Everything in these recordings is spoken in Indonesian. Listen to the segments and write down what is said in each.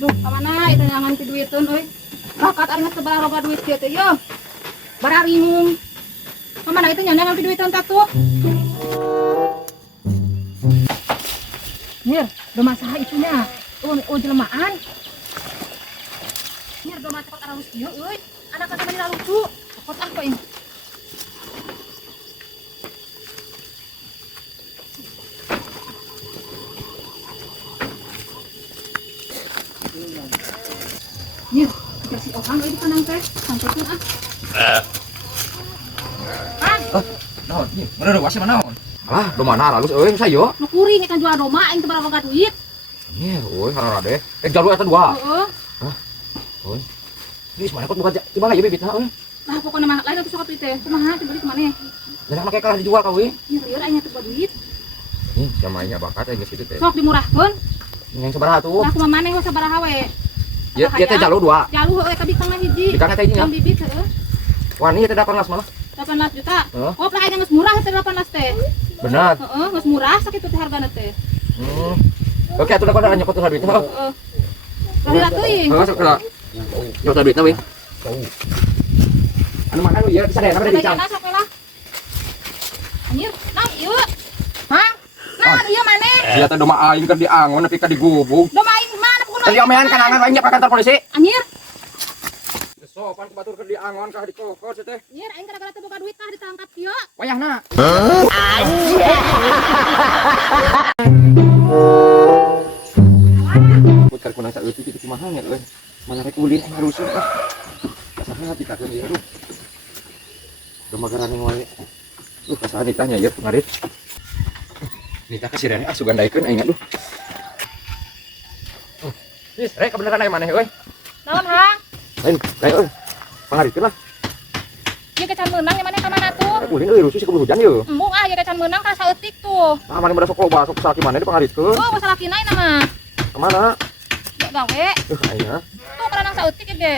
Duh, kamana itu nyangan ti duitun euy. Rakat ari geus sebarang roba duit kieu teh yo. Bararingung. Kamana itu nyangan ti duitun teh tuh. Mir, domah saha itunya? Oh jelmaan. Mir, domah cepat aralus kieu euy. Anak kata mani lucu. Cepat apa ini? Mir, kasih orang euy di kanang teh. Sampeun ah. Naon ieu? Mana ada wasi mana naon? Alah, do mana halus euy sayo. Nu kuring eta jual doma aing teu baraboga duit. Iya, euy hararade. Jalur eta dua. Heeh. Euy. Geus mana kok bukan di mana ya bibitna euy? Lah pokona mah lain atuh sok atuh teh. Kumaha teh beli kumaneh? Jangan make kalah dijual ka euy. Ieu reueur aing teu duit. Ih, jamainya bakat geus kitu teh. Sok dimurahkeun. Yang sabaraha tuh? Lah kumaha maneh we sabaraha we? Ya teh jalur dua. Jalur heueuh ka bintangna hiji. Di kana teh nya. Jam bibit heueuh. Wah, ini teh 18 malah. 18 juta. Heeh. Oh, lah aing geus murah teh 18 teh. Benar. Heeh, geus murah sakitu teh hargana teh. Oke, atuh da kada nyokot teh duit. Heeh. Lahir teuing. Heeh, sok lah. Nyokot duitna we. Anu mana lu ya bisa deh, ada di cang. Sok lah. Anjir, naon ieu? Hah? Naon ieu maneh? Iya teh domah aing keur diangon nepi ka digubuk. Doma aing mana pun. Tadi omean kanangan aing nya ka kantor polisi. Anjir, Sopan kebatur keur diangon ka di kokor teh. anjir aing gara-gara teu boga duit tah ditangkap kieu. Wayahna. Putar kunang saeutik kitu kumaha nya euy. Mana rek ulin aing harusun ah. Saha ditakeun ieu aduh. Domah garaneng wae. Kasaha nitahnya ieu ngarit. Nitah ka sirene ah sugandaikeun aing aduh. Nis, rek kebeneran aya maneh euy. Naon, Hang? Lain euy. Pangarikeun lah. Ieu kecan meunang di mana ka mana tuh? Ulin euy rusuh keburu hujan yeuh. Embung ah, ieu kecan meunang ka saeutik tuh. Ah mana sok loba sok salaki maneh dipangarikeun. Oh, masalah kina ini mah. Kemana? Ya gawe. Ayeuna. Tuh kana nang saeutik ge.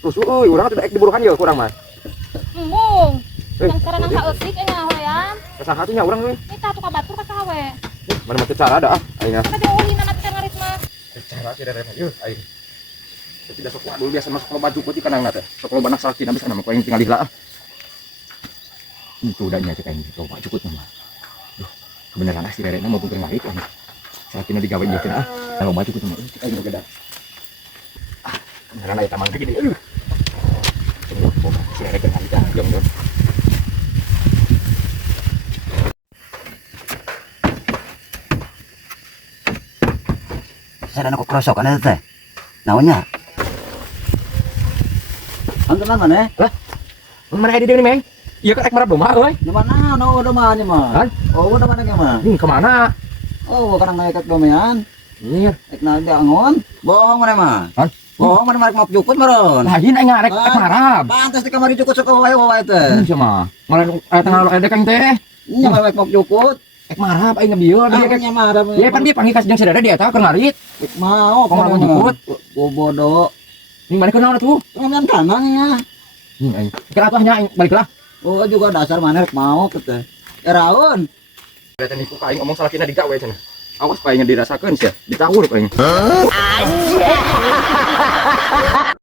Rusuh euy, urang teh daek diburuhan yeuh kurang mah. Embung. Yang sekarang nang saeutik nya hoyan. Kasaha tuh nya urang euy. Nita tuh ka batur ka saha we? Mana mah teu cara da ah ayeuna. Kita diulinan atuh ngarit mah. Cara si rere mah yeuh aing. Tidak sok dulu biasa masuk loba baju putih kanang teh. Sok loba nak salaki bisa nama ku aing tinggal diheula ah. Itu udah nya cek aing loba cukut mah. Duh, kebenaran si rere mah mungkin ngarit aing. Salakina digawe ieu teh ah. Tah loba cukut mah cek aing geda. Ah, kebenaran aya tamang gede. Si rere keur ngarit ah, jom. Saya nak kerosokan itu teh. Naonnya? Antu mana? Lah, mana di dieu nih, Meng? Ieu kan ek marab domah euy. Di mana? No, domah nya mah. Hah? Oh, udah mana mah? Kemana? Oh, kadang naik ke domean. Iya. Ek na diangon. Bohong mana mah? Hah? Bohong mana marek mau jukut maron. Lain aing ngarek ek marab. Pantes di kamar jukut sok wae teh. Sama. Malah tengah ada kang teh. Nya marek mau jukut. Ek marab aing ngebieu dia Dia nya marah. dia pan dia panggil jeung sadada dia tah keur ngarit. Mau Kok mau jukut? Bobodo. Ning mana kenal tuh? Ngan kanangnya. Aing. Kira apa nya aing baliklah. Oh, juga dasar mana mau teh. Raun. Eta niku ka aing omong salakina digawe cenah. Awas pae dirasakeun sia. Ditahur pae.